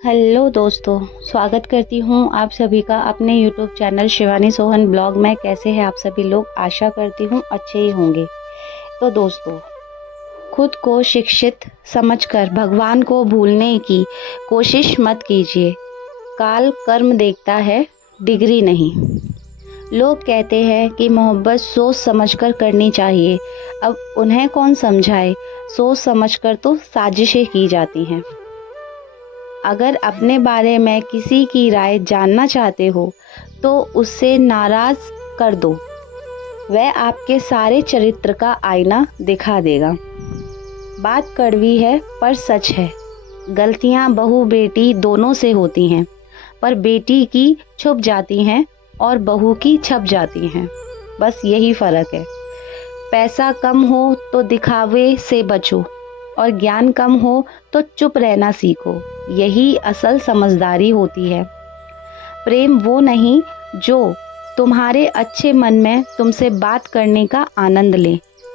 Hello दोस्तों, स्वागत करती हूँ आप सभी का अपने YouTube channel Shivani Sohan blog में। कैसे हैं आप सभी लोग? आशा करती हूँ अच्छे ही होंगे। तो दोस्तों, खुद को शिक्षित समझकर भगवान को भूलने की कोशिश मत कीजिए। काल कर्म देखता है, डिग्री नहीं। लोग कहते हैं कि मोहब्बत सोच समझकर करनी चाहिए। अब उन्हें कौन समझाए, सोच समझकर तो साजिशें की जाती हैं। अगर अपने बारे में किसी की राय जानना चाहते हो तो उससे नाराज कर दो, वह आपके सारे चरित्र का आईना दिखा देगा। बात कड़वी है पर सच है। गलतियां बहू बेटी दोनों से होती हैं, पर बेटी की छुप जाती हैं और बहू की छप जाती हैं। बस यही फर्क है। पैसा कम हो तो दिखावे से बचो और ज्ञान कम हो तो चुप रहना सीखो। यही असल समझदारी होती है। प्रेम वो नहीं जो तुम्हारे अच्छे मन में तुमसे बात करने का आनंद ले।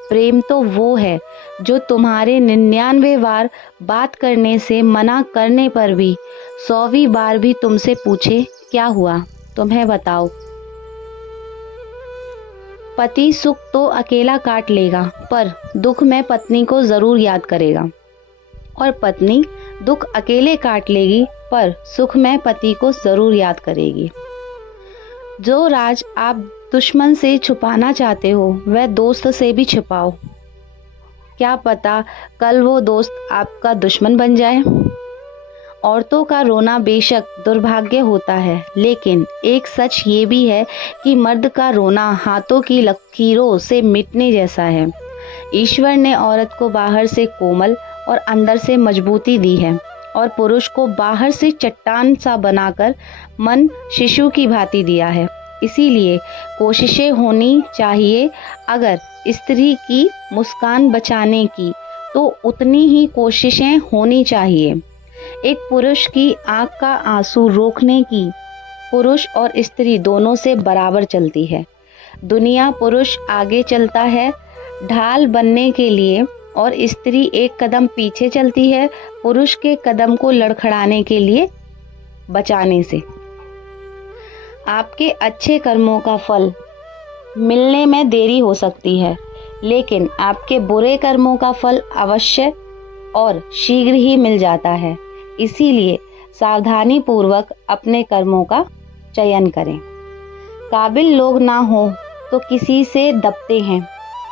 प्रेम तो वो है जो तुम्हारे 99 बार बात करने से मना करने पर भी 100वीं बार भी तुमसे पूछे क्या हुआ, तुम्हें बताओ। पति सुख तो अकेला काट लेगा पर दुख में पत्नी को जरूर याद करेगा, और पत्नी दुख अकेले काट लेगी पर सुख में पति को जरूर याद करेगी। जो राज आप दुश्मन से छुपाना चाहते हो वह दोस्त से भी छुपाओ। क्या पता कल वो दोस्त आपका दुश्मन बन जाए। औरतों का रोना बेशक दुर्भाग्य होता है, लेकिन एक सच ये भी है कि मर्द का रोना हाथों की लकीरों से मिटने जैसा है। ईश्वर ने औरत को बाहर से कोमल और अंदर से मजबूती दी है, और पुरुष को बाहर से चट्टान सा बनाकर मन शिशु की भांति दिया है। इसीलिए कोशिशें होनी चाहिए। अगर स्त्री की मुस्कान बचाने की तो उतनी ही कोशिशें होनी चाहिए एक पुरुष की आंख का आंसू रोकने की। पुरुष और स्त्री दोनों से बराबर चलती है। दुनिया पुरुष आगे चलता है ढाल बनने के लिए, और स्त्री एक कदम पीछे चलती है पुरुष के कदम को लड़खड़ाने के लिए बचाने से। आपके अच्छे कर्मों का फल मिलने में देरी हो सकती है, लेकिन आपके बुरे कर्मों का फल अवश्य और शीघ्र ही मिल जाता है। इसीलिए सावधानी पूर्वक अपने कर्मों का चयन करें। काबिल लोग ना हो तो किसी से दबते हैं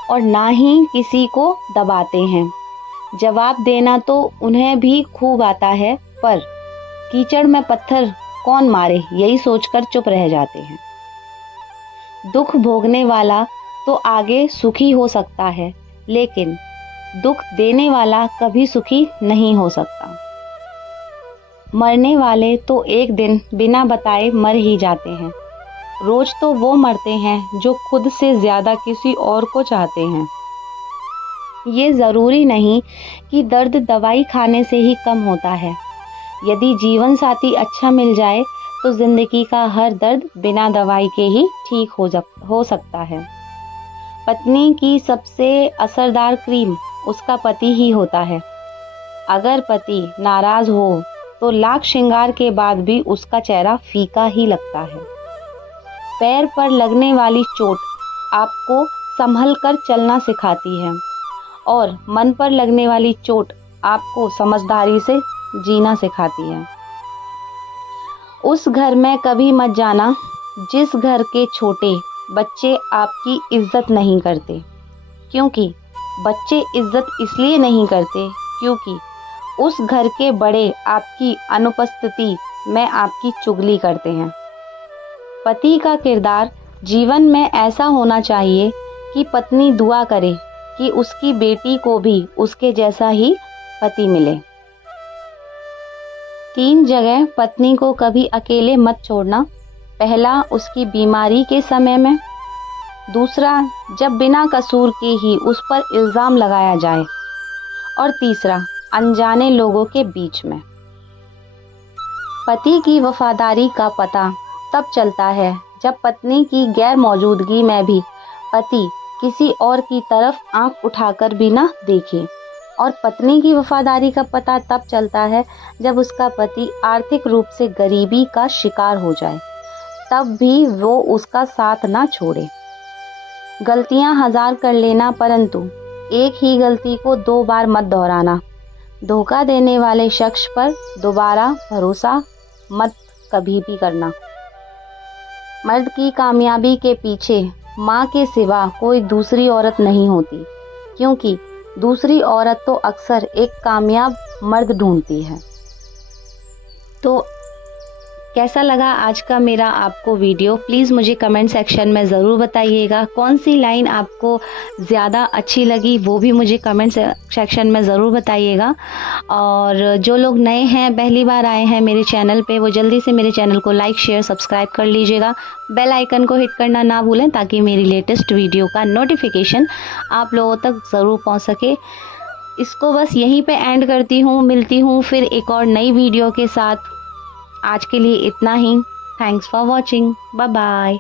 और ना ही किसी को दबाते हैं। जवाब देना तो उन्हें भी खूब आता है, पर कीचड़ में पत्थर कौन मारे यही सोचकर चुप रह जाते हैं। दुख भोगने वाला तो आगे सुखी हो सकता है, लेकिन दुख देने वाला कभी सुखी नहीं हो सकता। मरने वाले तो एक दिन बिना बताए मर ही जाते हैं। रोज तो वो मरते हैं जो खुद से ज्यादा किसी और को चाहते हैं। ये जरूरी नहीं कि दर्द दवाई खाने से ही कम होता है। यदि जीवन साथी अच्छा मिल जाए तो जिंदगी का हर दर्द बिना दवाई के ही ठीक हो सकता है। पत्नी की सबसे असरदार क्रीम उसका पति ही होता है। अगर पति नाराज हो तो लाख श्रृंगार के बाद भी उसका चेहरा फीका ही लगता है। पैर पर लगने वाली चोट आपको संभल कर चलना सिखाती है, और मन पर लगने वाली चोट आपको समझदारी से जीना सिखाती है। उस घर में कभी मत जाना जिस घर के छोटे बच्चे आपकी इज्जत नहीं करते, क्योंकि बच्चे इज्जत इसलिए नहीं करते क्योंकि उस घर के बड़े आपकी अनुपस्थिति में आपकी चुगली करते हैं। पति का किरदार जीवन में ऐसा होना चाहिए कि पत्नी दुआ करे कि उसकी बेटी को भी उसके जैसा ही पति मिले। 3 जगह पत्नी को कभी अकेले मत छोड़ना। पहला, उसकी बीमारी के समय में। दूसरा, जब बिना कसूर के ही उस पर इल्जाम लगाया जाए। और तीसरा, अनजाने लोगों के बीच में। पति की वफादारी का पता तब चलता है जब पत्नी की गैर मौजूदगी में भी पति किसी और की तरफ आंख उठाकर भी ना देखे और पत्नी की वफादारी का पता तब चलता है जब उसका पति आर्थिक रूप से गरीबी का शिकार हो जाए, तब भी वो उसका साथ ना छोड़े। गलतियां 1000 कर लेना, परंतु एक ही गलती को 2 बार मत दोहराना। धोखा देने वाले शख्स पर दोबारा भरोसा मत कभी भी करना। मर्द की कामयाबी के पीछे माँ के सिवा कोई दूसरी औरत नहीं होती, क्योंकि दूसरी औरत तो अक्सर एक कामयाब मर्द ढूंढती है। तो कैसा लगा आज का मेरा आपको वीडियो, प्लीज़ मुझे कमेंट सेक्शन में ज़रूर बताइएगा। कौन सी लाइन आपको ज़्यादा अच्छी लगी वो भी मुझे कमेंट सेक्शन में ज़रूर बताइएगा। और जो लोग नए हैं, पहली बार आए हैं मेरे चैनल पे, वो जल्दी से मेरे चैनल को लाइक शेयर सब्सक्राइब कर लीजिएगा। बेल आइकन को हिट करना ना भूलें, ताकि मेरी लेटेस्ट वीडियो का नोटिफिकेशन आप लोगों तक ज़रूर पहुँच सके। इसको बस यहीं पे एंड करती हूँ, मिलती हूँ फिर एक और नई वीडियो के साथ। आज के लिए इतना ही। Thanks for watching. Bye bye.